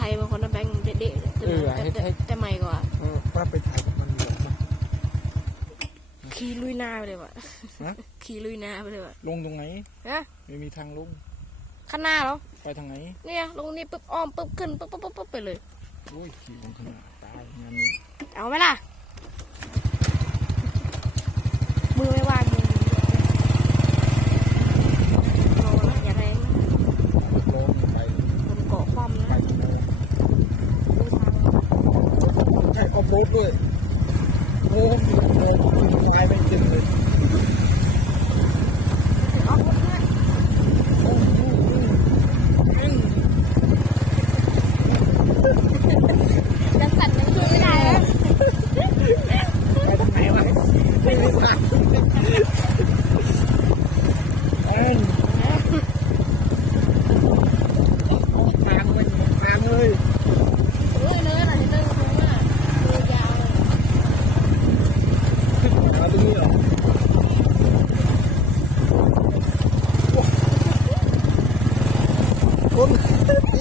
รถไถบางคนระแบงค์เด็กๆเลยแต่แต่แต่แต่ใหม่กว่าเออป้าไปถ่ายกับมันเหลือมาขี่ลุยนาไปเลยว่ะฮะขี่ลุยนาไปเลยว่ะลงตรงไหน ฮะไม่มีทางลง ข้างหน้าเหรอไปทางไหนเนี่ยลงนี่ปุ๊บอ้อมปุ๊บขึ้นปุ๊บปุ๊บปุ๊บปุ๊บไปเลย โอ้ยขี่ลงขนาดตายงานนี้เอาไหมล่ะ มือไม่ว่างมือเอาละอย่าแรงนะ ลงไป คนเกาะความ ไป นะ ทางโน้น ดูทาง ใช่ออฟโรดด้วยโอ้โหตายไม่จริงเลย ออกรถนะ โอ้โหอืม จะสั่นยังช่วยไม่ได้นะ ไปทางไหนวะไม่ รู้ทางเอ้ยทางมันทางเลย เฮ้ยเนื้อหน่อยเนื้อตรงอะมือยาว มาตรงนี้เหรอคนติด เ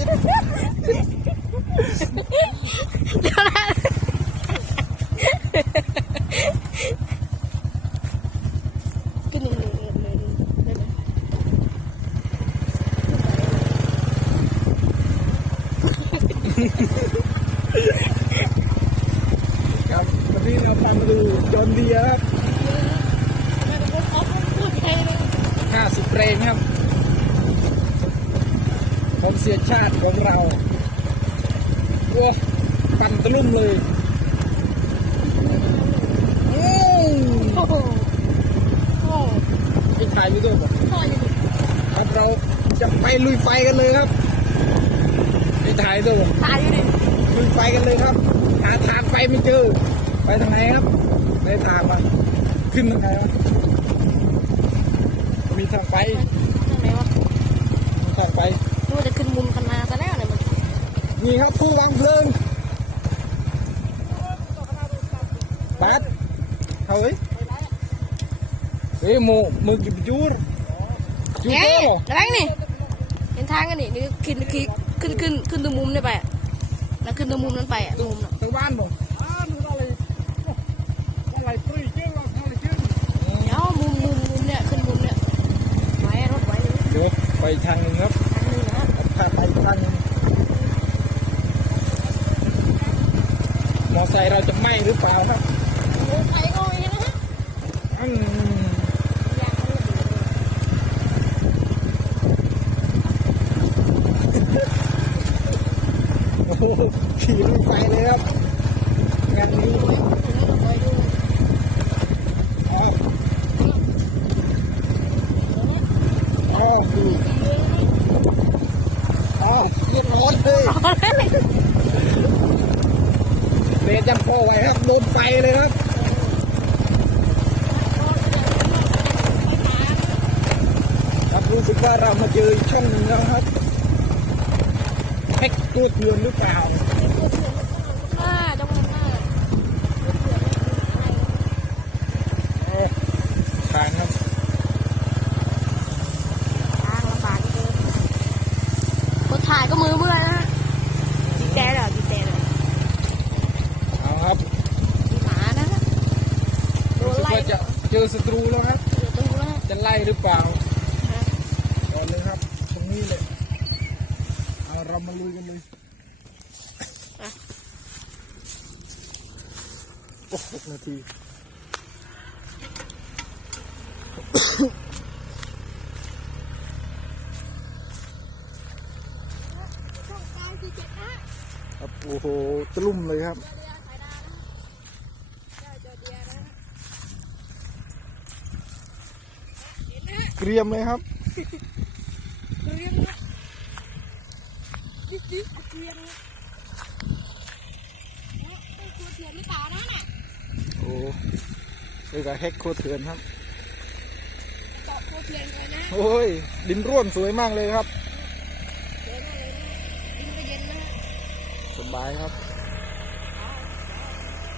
ดี๋ยวนะขึ้นหนึ่งหนึ่งหนึ่งหนึ่งหนึ่ง ครับวันนี้เราฟังดูจอห์นเดียร์ทำไมเป็นคนออฟพูดแค่นี้ครับ50แรงครับผมเสียชาติของเราโอ้ปั่นตะลุ่มเลยอืมโอ้โหโอ้ไอ้ถ่ายวิดีโอบอกพ่ออยู่ดิครับเราจะไปลุยไฟกันเลยครับไอ้ ถ่ายวิดีโอบอกตายอยู่ดิลุยไฟกันเลยครับ หาทางไปไม่เจอ ไปทางไหนครับในทางมาขึ้นทางไหนวะมีทางไปทางไหนวะมีทางไปดูจะขึ้นมุมกันมาซะแล้วเนี่ยมันนี่ครับผู้วางเพลิงปัดเฮ้ยเฮ้ยโมมือกิบจูรจูเฮ้โต้ยระวังนี่เห็นทางกันนี่นี่ขึ้นขึ้น ขึ้นขึ้นขึ้นตรงมุมนี่ไปอะแล้วขึ้นตรงมุมนั้นไปอะมุมน่ะทางบ้านบ่อ้าดูอะไรอะไรตุ้ยเจ้าอะไรเจ้าเดี๋ยวมุมมุมมุมเนี่ยขึ้นมุมเนี่ยไว้รถไว้เลยเดี๋ยวไปทางหนึงครับทางหนึงนะพาไปทางหนึงมอไซค์เราจะไหม้หรือเปล่าครับโอ้ไปก็อย่างนี้นะฮะอืม ยางมันระเบิดเลย โอ้โห ขี่ลุยไฟเลยครับงานนี้ถึงไปดูอ๋ออ๋อดูอ๋อเรียบร้อยเลยเอาเบรจำโปไว้ครับโดนไฟเลยครับครับรู้สึกว่าเรามาเจอช่องหนึงแล้วครับแฮกตัวเถื่อนหรือเปล่า หน้าจังหวะหน้าเออทางครับทางลำบากเกินคนถ่ายก็มือเมื่อยนะฮะดีใจเหรอดีใจเลยเอาครับมีหมานะฮะโดรู้นสึกไล่ว่าจะเจอศัตรูแล้วครับเดี๋ยวต้องรู้นะฮะจะไล่หรือเปล่าก่อนเลยครับ ตรงนี้เลย เอาเรามาลุยกันเลยโอ้ หกนาที ครับโอ้โหตะลุ่มเลยครับเกรียมเลยครับเรียงนะดิ๊กดิ๊กเรียงนะเป็นตัวเถื่อนหรือเปล่านะน่ะ โอ้ เรียกว่าแฮกโคตรเถื่อนครับเกาะตัวเถื่อนเลยนะโอ้ยดินร่วนสวยมากเลยครับเดี๋ยวนะเลยนะบายครับ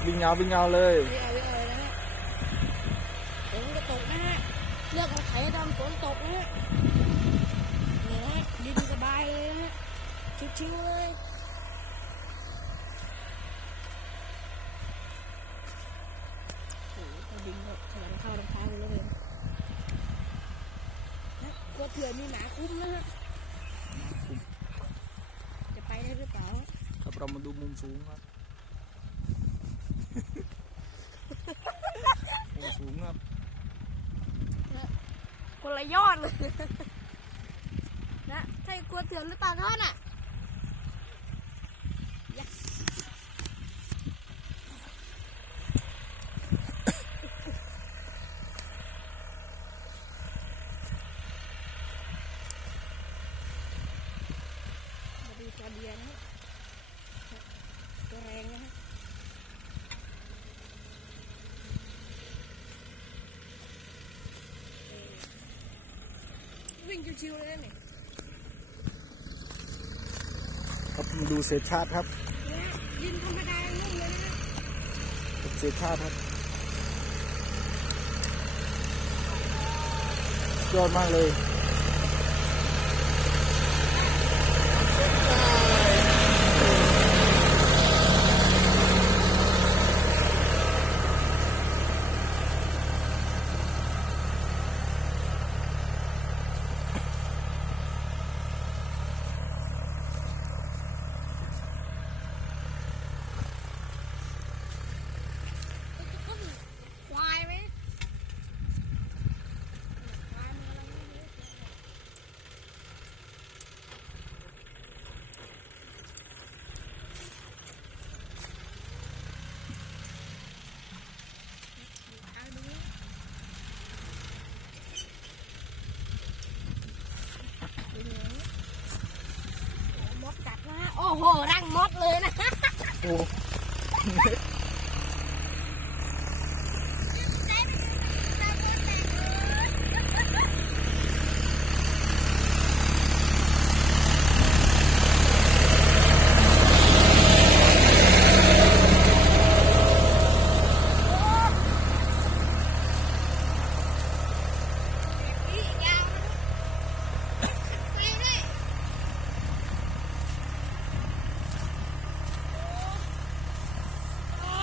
วิ่งเงาวิ่งเงาเลยไม่เอาไม่เอาเลยนะฮะฝนจะตกนะฮะเลือกมาไถดำฝนตกนะฮะนี่นะฮะดินสบายเลยนะฮะชิวๆเลยโอ้โหดิน ก็ขยันเข้าลำพังเลยนะกลัวเถื่อนมีหมาคุ้มนะฮะจะไปได้หรือเปล่าครับเรามาดูมุมสูงครับมุมสูงครับคนละยอดเลยนะใช่กลัวเถื่อนหรือเปล่าท่านอะยะมาดูจาเบียนะฮะตัวแรงนะฮะเออวิ่ง ชิวๆเลยนะเนี่ยครับมาดูเศษชาติครับเนี่ยดินธรรมดานุ่มเลยนะฮะเศษชาติครับยอดมากเลย ควายไหมควายมันกำลังวิ่งเล่นเอาดูดูเหนือโอ้มดกัดนะฮะ โห รังมดเลยนะ โอ้ อีกยาวนะไปเลยโอ้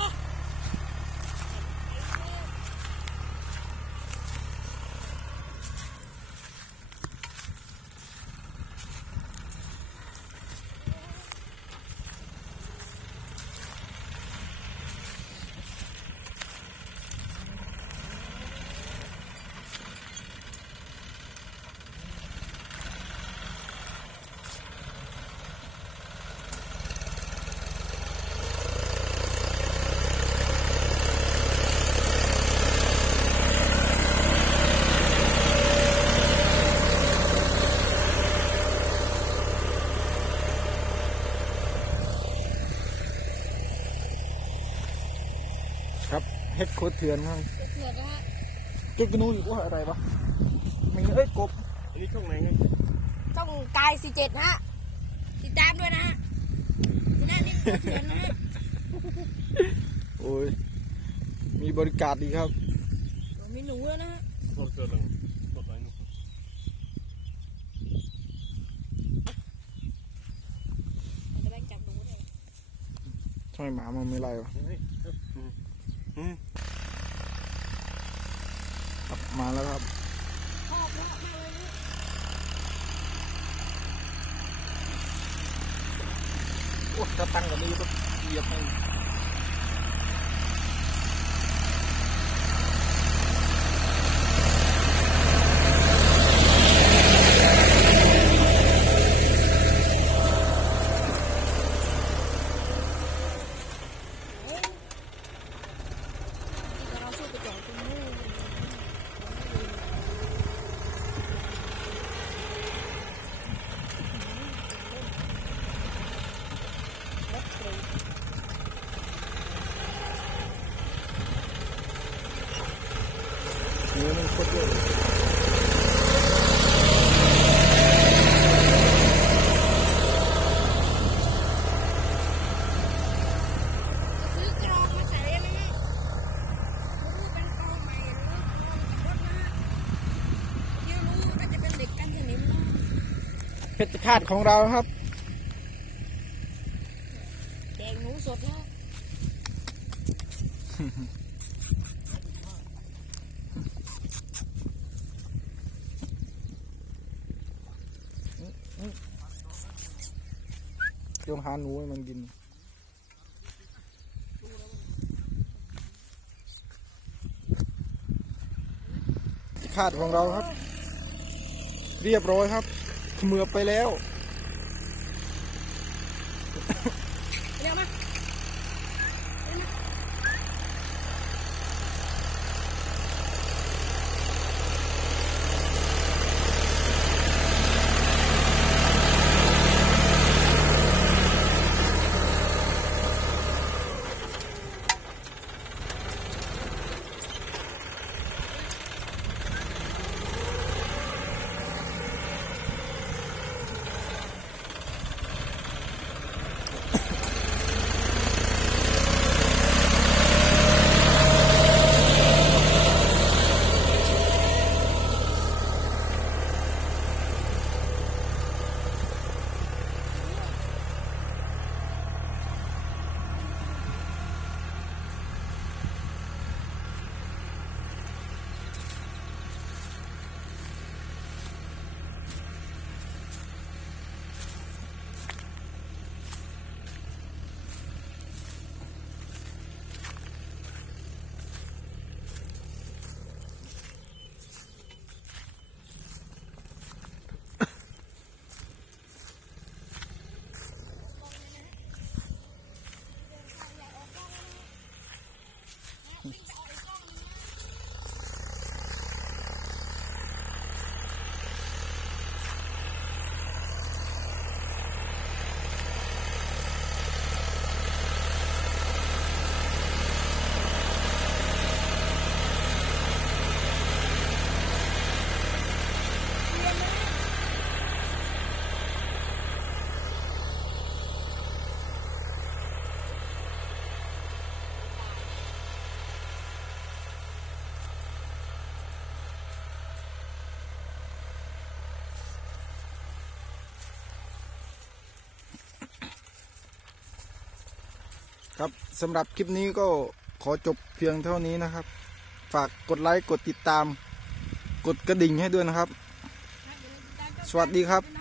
โอ้ ครับเฮ็ด โคตรเถื่อนครับเถื่อนนะฮะจุดกระนูอยู่ว่าอะไรวะมีเอ้ยกบ อันนี้ช่องไหนไงต้องกายสี่เจ็ดฮะติดตามด้วยนะฮะนี่น่านี่เถื่อนนะฮะโอ้ยมีบริการดีครับมีหนูแล้วนะฮะรถเกิดอะไรรถอะไรนู่นมันจะแบ่งจับหนูเลยทำไมหมามันไม่ไล่วะเฮ้ยอื มาแล้วครับโอ้ยกระโอ้จะตั้งกับนี้ก็เหยียบให้ เพชรฆาตของเราครับแกงหนูสดนะจงหาหนูให้มันกิน คาดของเราครับ เรียบร้อยครับ เมือไปแล้ว ครับสำหรับคลิปนี้ก็ขอจบเพียงเท่านี้นะครับ ฝากกดไลค์กดติดตาม กดกระดิ่งให้ด้วยนะครับ สวัสดีครับ